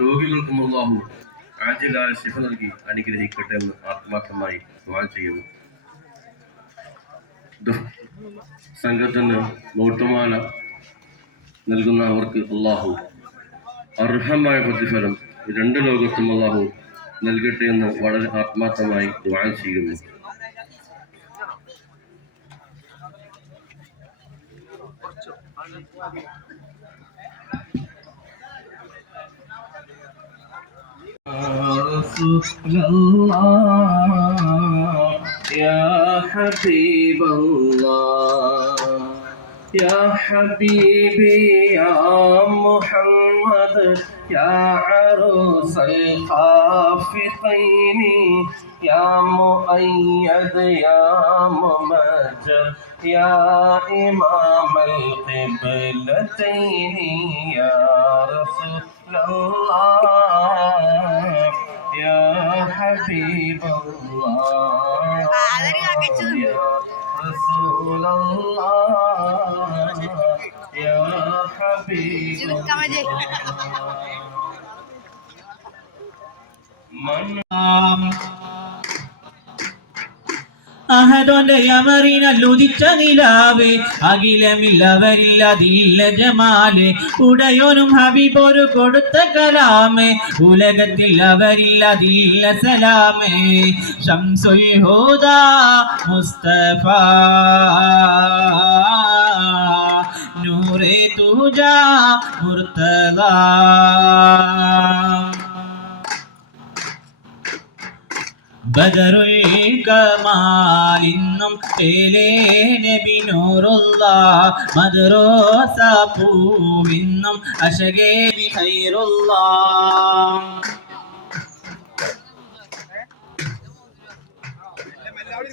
രോഗികൾക്കും അള്ളാഹു ആജിലായ ശിഫ നൽകി അനുഗ്രഹിക്കട്ടെ എന്ന് ആത്മാർത്ഥമായി ചെയ്യുന്നു. സംഘത്തിന് നോട്ടുമാല നൽകുന്ന അവർക്ക് അള്ളാഹു അർഹമായ പ്രതിഫലം രണ്ട് ലോകത്തും അള്ളാഹു നൽകട്ടെ എന്ന് വളരെ ആത്മാർത്ഥമായി ദുആ ചെയ്യുന്നു. رسول الله يا حبيب الله يا حبيبي يا محمد يا عروس الخافقين يا مؤيد يا ممجد يا إمام القبلتين يا मन അഹദോന്റെ യമറിനല്ലുദിച്ച നിലാവേ. അഖിലമില്ലവരില്ലതില്ല ജമാലെ. ഉടയോനും ഹബീബോരു കൊടുത്ത കലാമേ. ഉലകത്തിൽ അവരില്ലതില്ല സലാമേ. ഷംസുൽ ഹുദ മുസ്തഫ. നൂറേ തുജ മുർത്തദ. ബദറുൽ കമാലിന്നും ഏലേ നബി നൂറുള്ള മദ്റോസ പൂവിന്നും അശകേ ഖൈറുള്ള ഒരു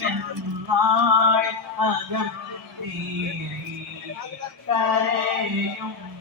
ചെന്നാൾ അകം തീരി കരയും ഞാൻ